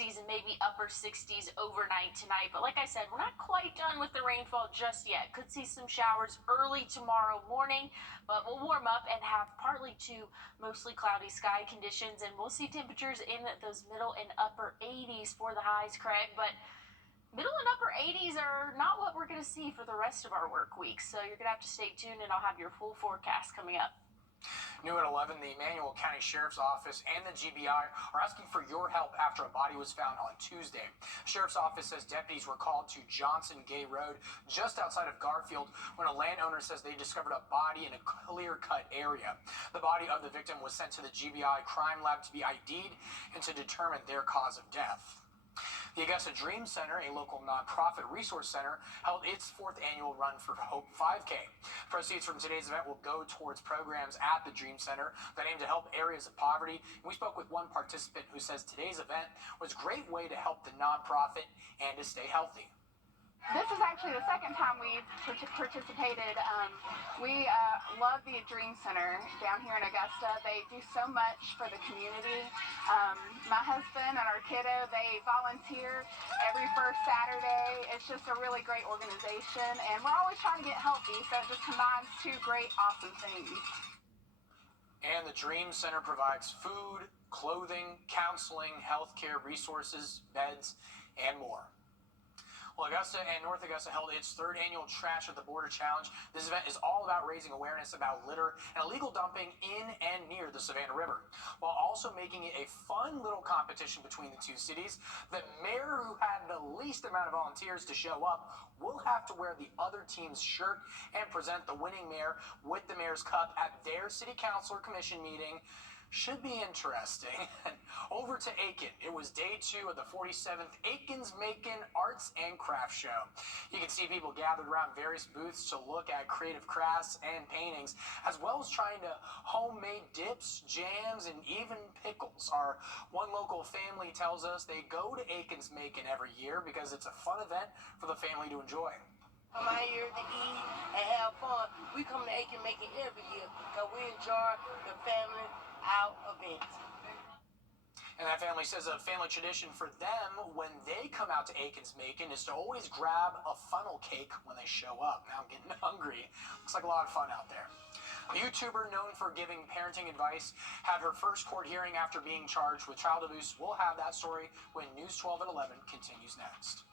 And maybe upper 60s overnight tonight. But like I said, we're not quite done with the rainfall just yet. Could see some showers early tomorrow morning, but we'll warm up and have partly to mostly cloudy sky conditions, and we'll see temperatures in those middle and upper 80s for the highs, Craig. But middle and upper 80s are not what we're going to see for the rest of our work week, so you're going to have to stay tuned, and I'll have your full forecast coming up. New at 11, the Emmanuel County Sheriff's Office and the GBI are asking for your help after a body was found on Tuesday. Sheriff's Office says deputies were called to Johnson Gay Road just outside of Garfield when a landowner says they discovered a body in a clear-cut area. The body of the victim was sent to the GBI crime lab to be ID'd and to determine their cause of death. The Augusta Dream Center, a local nonprofit resource center, held its 4th annual Run for Hope 5K. Proceeds from today's event will go towards programs at the Dream Center that aim to help areas of poverty. We spoke with one participant who says today's event was a great way to help the nonprofit and to stay healthy. This is actually the second time we've participated. We love the Dream Center down here in Augusta. They do so much for the community. My husband and our kiddo, they volunteer every first Saturday. It's just a really great organization, and we're always trying to get healthy, so it just combines two great, awesome things. And the Dream Center provides food, clothing, counseling, healthcare, resources, beds, and more. Well, Augusta and North Augusta held its 3rd annual Trash at the Border Challenge. This event is all about raising awareness about litter and illegal dumping in and near the Savannah River, while also making it a fun little competition between the two cities. The mayor who had the least amount of volunteers to show up will have to wear the other team's shirt and present the winning mayor with the mayor's cup at their city council or commission meeting. Should be interesting. Over to Aiken. It was day 2 of the 47th Aiken's Macon Arts and Crafts Show. You can see people gathered around various booths to look at creative crafts and paintings, as well as trying to homemade dips, jams, and even pickles. Our one local family tells us they go to Aiken's Macon every year because it's a fun event for the family to enjoy. Come out here to eat and have fun. We come to Aiken Macon every year because we enjoy the family out event. And that family says a family tradition for them when they come out to Aiken's Macon is to always grab a funnel cake when they show up. Now I'm getting hungry. Looks like a lot of fun out there. A YouTuber known for giving parenting advice had her first court hearing after being charged with child abuse. We'll have that story when News 12 at 11 continues next.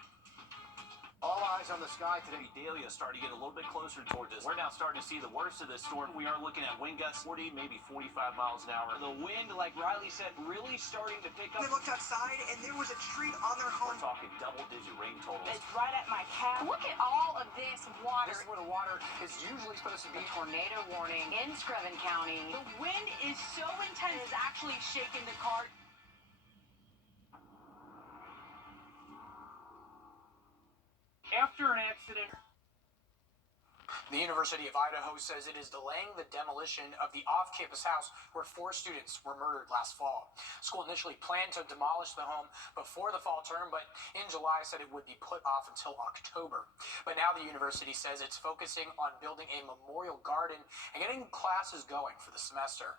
All eyes on the sky today. Dahlia starting to get a little bit closer towards us. We're now starting to see the worst of this storm. We are looking at wind gusts 40, maybe 45 miles an hour. The wind, like Riley said, really starting to pick up. They looked outside and there was a tree on their home. We're talking double-digit rain totals. It's right at my house. Look at all of this water. This is where the water is usually supposed to be. Tornado warning in Screven County. The wind is so intense, it's actually shaking the car. After an accident. The University of Idaho says it is delaying the demolition of the off-campus house where 4 students were murdered last fall. School initially planned to demolish the home before the fall term, but in July said it would be put off until October. But now the university says it's focusing on building a memorial garden and getting classes going for the semester.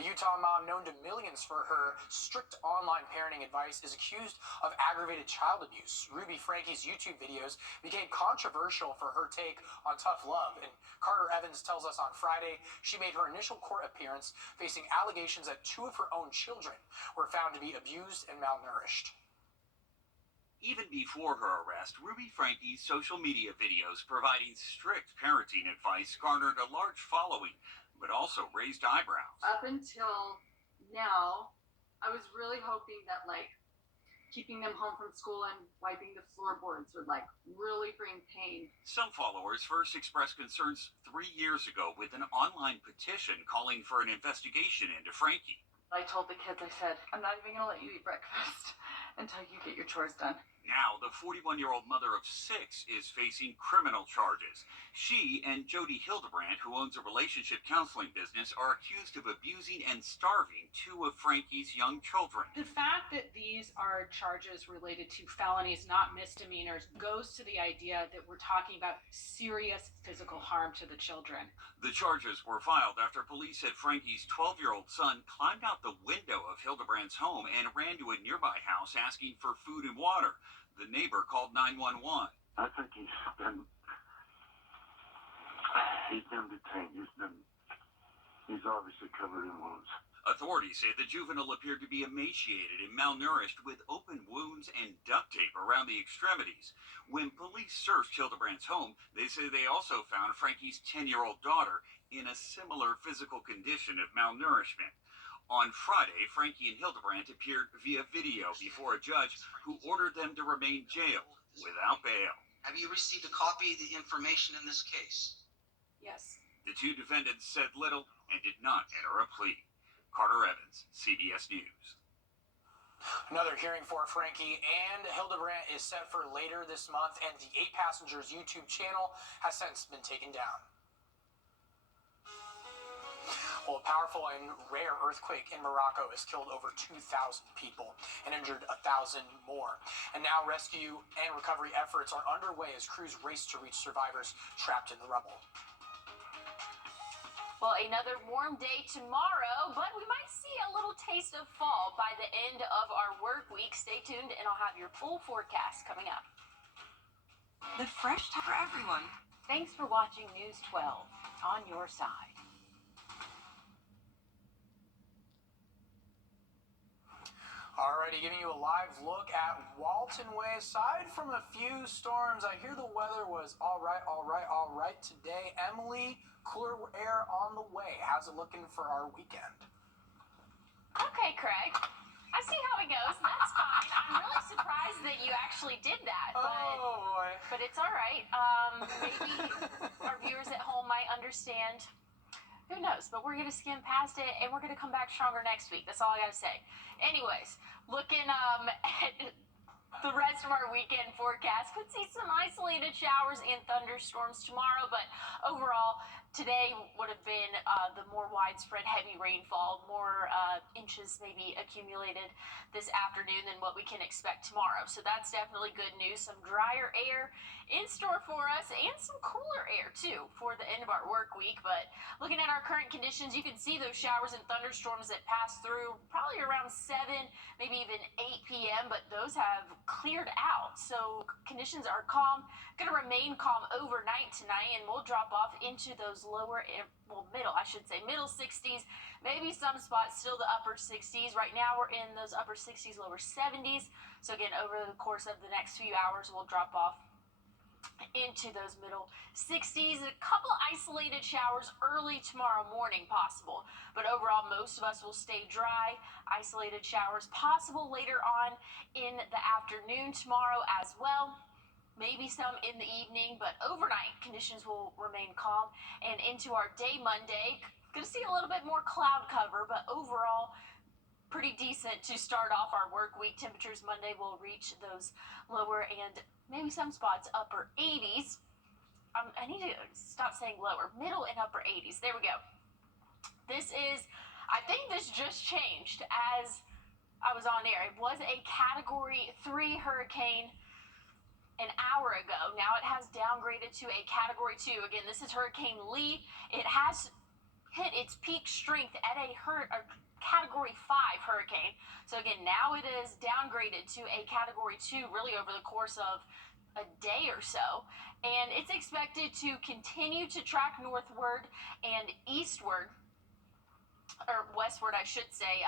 A Utah mom known to millions for her strict online parenting advice is accused of aggravated child abuse. Ruby Frankie's YouTube videos became controversial for her take on tough love, and Carter Evans tells us on Friday she made her initial court appearance facing allegations that 2 of her own children were found to be abused and malnourished. Even before her arrest, Ruby Frankie's social media videos providing strict parenting advice garnered a large following, but also raised eyebrows. Up until now, I was really hoping that keeping them home from school and wiping the floorboards would really bring pain. Some followers first expressed concerns 3 years ago with an online petition calling for an investigation into Frankie. I told the kids, I said, I'm not even gonna let you eat breakfast until you get your chores done. Now, the 41-year-old mother of 6 is facing criminal charges. She and Jody Hildebrandt, who owns a relationship counseling business, are accused of abusing and starving 2 of Frankie's young children. The fact that these are charges related to felonies, not misdemeanors, goes to the idea that we're talking about serious physical harm to the children. The charges were filed after police said Frankie's 12-year-old son climbed out the window of Hildebrandt's home and ran to a nearby house asking for food and water. The neighbor called 911. I think he's been detained. He's obviously covered in wounds. Authorities say the juvenile appeared to be emaciated and malnourished with open wounds and duct tape around the extremities. When police searched Hildebrandt's home, they say they also found Frankie's 10-year-old daughter in a similar physical condition of malnourishment. On Friday, Frankie and Hildebrandt appeared via video before a judge who ordered them to remain jailed without bail. Have you received a copy of the information in this case? Yes. The 2 defendants said little and did not enter a plea. Carter Evans, CBS News. Another hearing for Frankie and Hildebrandt is set for later this month, and the 8 Passengers YouTube channel has since been taken down. Well, a powerful and rare earthquake in Morocco has killed over 2,000 people and injured 1,000 more. And now rescue and recovery efforts are underway as crews race to reach survivors trapped in the rubble. Well, another warm day tomorrow, but we might see a little taste of fall by the end of our work week. Stay tuned, and I'll have your full forecast coming up. The fresh time for everyone. Thanks for watching News 12 on your side. Alrighty, giving you a live look at Walton Way. Aside from a few storms, I hear the weather was all right today. Emily, cooler air on the way. How's it looking for our weekend? Okay, Craig. I see how it goes. That's fine. I'm really surprised that you actually did that. But it's all right. Maybe our viewers at home might understand. Who knows? But we're going to skim past it, and we're going to come back stronger next week. That's all I got to say. Anyways, looking at the rest of our weekend forecast, could see some isolated showers and thunderstorms tomorrow, but overall, today would have been the more widespread heavy rainfall, more inches maybe accumulated this afternoon than what we can expect tomorrow. So that's definitely good news. Some drier air in store for us and some cooler air too for the end of our work week. But looking at our current conditions, you can see those showers and thunderstorms that pass through probably around 7, maybe even 8 p.m., but those have cleared out. So conditions are calm, going to remain calm overnight tonight, and we'll drop off into those middle 60s, maybe some spots still the upper 60s. Right now we're in those upper 60s, lower 70s. So again, over the course of the next few hours, we'll drop off into those middle 60s. A couple isolated showers early tomorrow morning possible, but overall most of us will stay dry. Isolated showers possible later on in the afternoon tomorrow as well. Maybe some in the evening, but overnight conditions will remain calm. And into our day Monday, going to see a little bit more cloud cover, but overall pretty decent to start off our work week. Temperatures Monday will reach those lower and maybe some spots upper 80s. I need to stop saying lower, middle and upper 80s. There we go. I think this just changed as I was on air. It was a Category 3 hurricane an hour ago. Now it has downgraded to a Category 2. Again, this is Hurricane Lee. It has hit its peak strength at a Category 5 hurricane. So again, now it is downgraded to a Category 2 really over the course of a day or so. And it's expected to continue to track northward and eastward, or westward, I should say,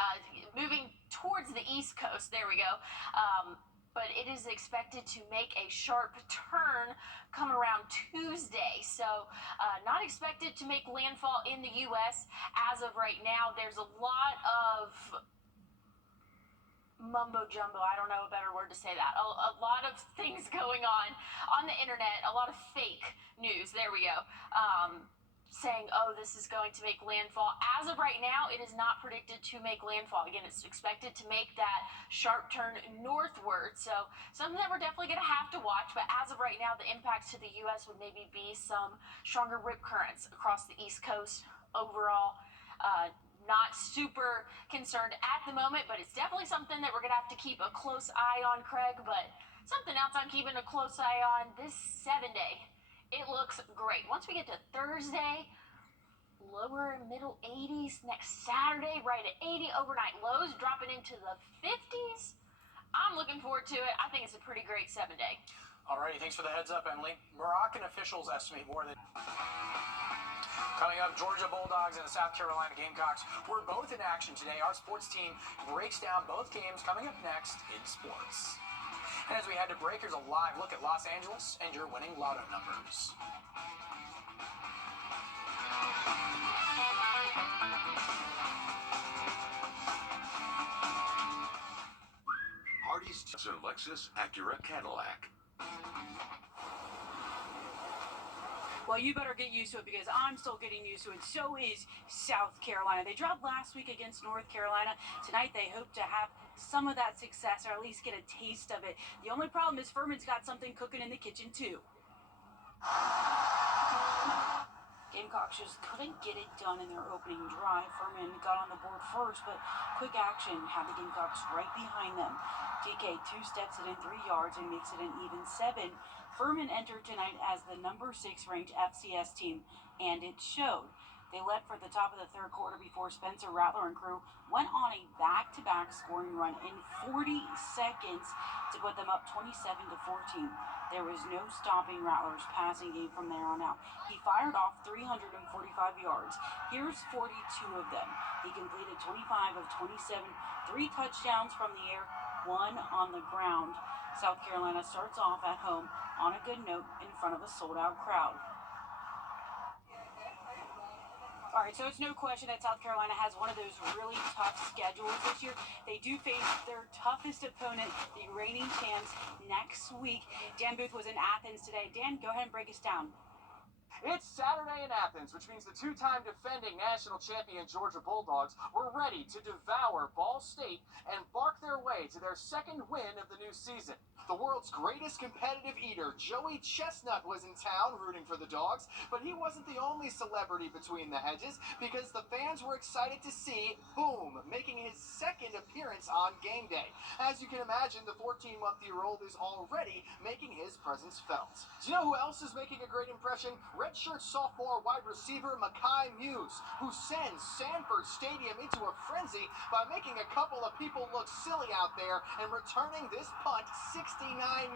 moving towards the East Coast. There we go. But it is expected to make a sharp turn come around Tuesday. So not expected to make landfall in the U.S. as of right now. There's a lot of mumbo jumbo, I don't know a better word to say that. A lot of things going on the internet, a lot of fake news. There we go. saying, oh, this is going to make landfall. As of right now, it is not predicted to make landfall. Again, it's expected to make that sharp turn northward. So something that we're definitely going to have to watch. But as of right now, the impacts to the U.S. would maybe be some stronger rip currents across the East Coast overall. Not super concerned at the moment, but it's definitely something that we're going to have to keep a close eye on, Craig. But something else I'm keeping a close eye on, this 7-day. It looks great. Once we get to Thursday, lower middle 80s. Next Saturday, right at 80. Overnight lows dropping into the 50s. I'm looking forward to it. I think it's a pretty great 7-day. Alrighty, thanks for the heads up, Emily. Moroccan officials estimate more than... Coming up, Georgia Bulldogs and the South Carolina Gamecocks were both in action today. Our sports team breaks down both games coming up next in sports. And as we head to break, here's a live look at Los Angeles and your winning lotto numbers. Hardee's Lexus Acura Cadillac. Well, you better get used to it because I'm still getting used to it. So is South Carolina. They dropped last week against North Carolina. Tonight they hope to have some of that success or at least get a taste of it. The only problem is Furman's got something cooking in the kitchen too. Gamecocks just couldn't get it done in their opening drive. Furman got on the board first, but quick action had the Gamecocks right behind them. DK two-steps it in 3 yards and makes it an even 7. Furman entered tonight as the number 6 ranked FCS team, and it showed. They led for the top of the third quarter before Spencer Rattler and crew went on a back-to-back scoring run in 40 seconds to put them up 27-14. There was no stopping Rattler's passing game from there on out. He fired off 345 yards. Here's 42 of them. He completed 25 of 27, 3 touchdowns from the air, 1 on the ground. South Carolina starts off at home on a good note in front of a sold-out crowd. All right, so it's no question that South Carolina has one of those really tough schedules this year. They do face their toughest opponent, the reigning champs, next week. Dan Booth was in Athens today. Dan, go ahead and break us down. It's Saturday in Athens, which means the 2-time defending national champion Georgia Bulldogs were ready to devour Ball State and bark their way to their second win of the new season. The world's greatest competitive eater, Joey Chestnut, was in town rooting for the Dogs, but he wasn't the only celebrity between the hedges because the fans were excited to see Boom making his second appearance on game day. As you can imagine, the 14-month-year-old is already making his presence felt. Do you know who else is making a great impression? Redshirt sophomore wide receiver Mekhi Muse, who sends Sanford Stadium into a frenzy by making a couple of people look silly out there and returning this punt 69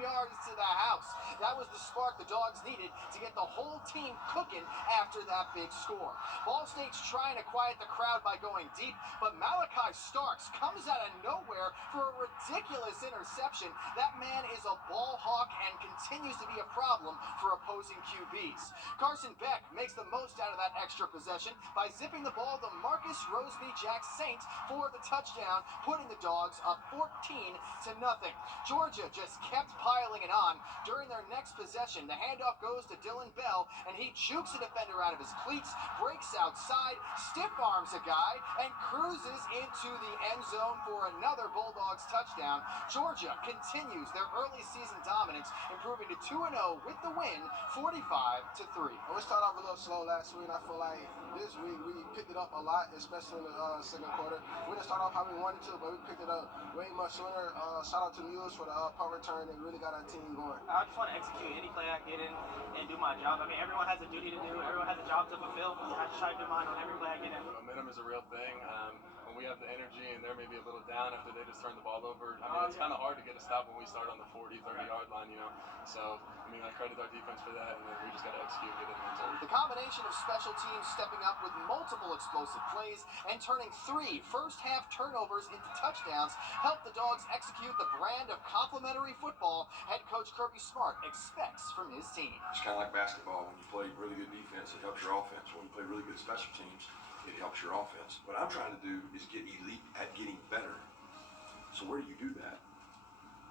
yards to the house. That was the spark the Dogs needed to get the whole team cooking after that big score. Ball State's trying to quiet the crowd by going deep, but Malachi Starks comes out of nowhere for a ridiculous interception. That man is a ball hawk and continues to be a problem for opposing QBs. Carson Beck makes the most out of that extra possession by zipping the ball to Marcus Roseby-Jack Saints for the touchdown, putting the Dogs up 14-0. Georgia just kept piling it on. During their next possession, the handoff goes to Dylan Bell, and he jukes a defender out of his cleats, breaks outside, stiff arms a guy, and cruises into the end zone for another Bulldogs touchdown. Georgia continues their early season dominance, improving to 2-0 with the win, 45-3. We started off a little slow last week. I feel like this week we picked it up a lot, especially in the second quarter. We didn't start off how we wanted to, but we picked it up way much sooner. Shout out to Muse for the punt return. It really got our team going. I just want to execute any play I get in and do my job. I mean, everyone has a duty to do. Everyone has a job to fulfill. I just try to do mine on every play I get in. Momentum is a real thing. When we have the energy and they're maybe a little down after they just turn the ball over, I mean, it's kind of hard to get a stop when we start on the 40, 30-yard line, you know. So, I mean, I credit our defense for that, and then we just got to execute, get in the end zone. The combination of special teams stepping up with multiple explosive plays and turning 3 first-half turnovers into touchdowns helped the Dogs execute the brand of complimentary football head coach Kirby Smart expects from his team. It's kind of like basketball. When you play really good defense, it helps your offense. When you play really good special teams, it helps your offense. What I'm trying to do is get elite at getting better. So where do you do that?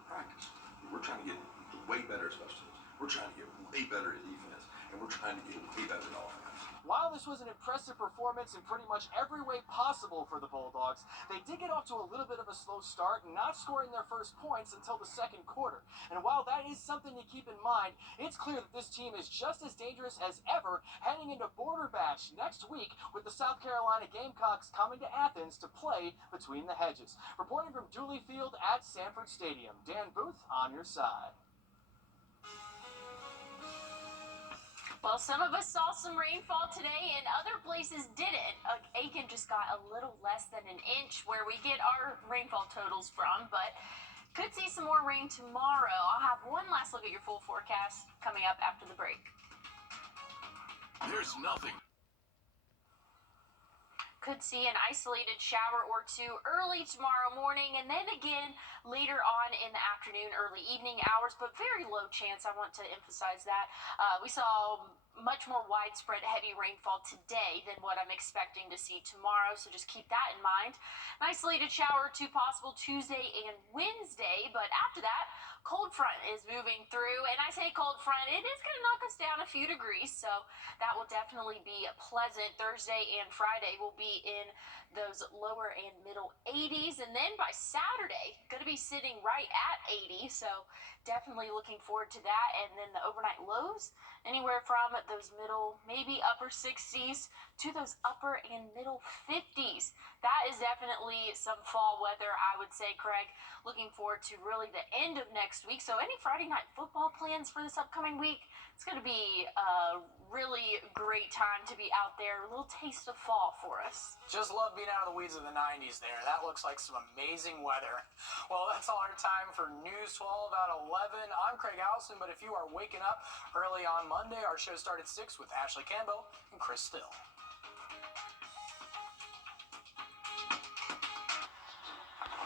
Practice. We're trying to get way better at special teams. We're trying to get way better at defense. And we're trying to get way better at offense. While this was an impressive performance in pretty much every way possible for the Bulldogs, they did get off to a little bit of a slow start, not scoring their first points until the second quarter. And while that is something to keep in mind, it's clear that this team is just as dangerous as ever heading into Border Bash next week with the South Carolina Gamecocks coming to Athens to play between the hedges. Reporting from Dooley Field at Sanford Stadium, Dan Booth on your side. Well, some of us saw some rainfall today and other places didn't. Aiken just got a little less than an inch where we get our rainfall totals from, but could see some more rain tomorrow. I'll have one last look at your full forecast coming up after the break. There's nothing. Could see an isolated shower or two early tomorrow morning and then again later on in the afternoon, early evening hours, but very low chance. I want to emphasize that. We saw much more widespread heavy rainfall today than what I'm expecting to see tomorrow, so just keep that in mind. An isolated shower or two possible Tuesday and Wednesday, but after that, cold front is moving through, and I say cold front, it is going to knock us down a few degrees, so that will definitely be pleasant. Thursday and Friday will be in those lower and middle 80s, and then by Saturday, going to be sitting right at 80, so definitely looking forward to that. And then the overnight lows, anywhere from those middle, maybe upper 60s to those upper and middle 50s. That is definitely some fall weather, I would say, Craig. Looking forward to really the end of next week. So any Friday night football plans for this upcoming week? It's going to be a really great time to be out there. A little taste of fall for us. Just love being out of the weeds of the 90s there. That looks like some amazing weather. Well, that's all our time for News 12 at 11. I'm Craig Allison, but if you are waking up early on Monday, our show starts at 6 with Ashley Campbell and Chris Still.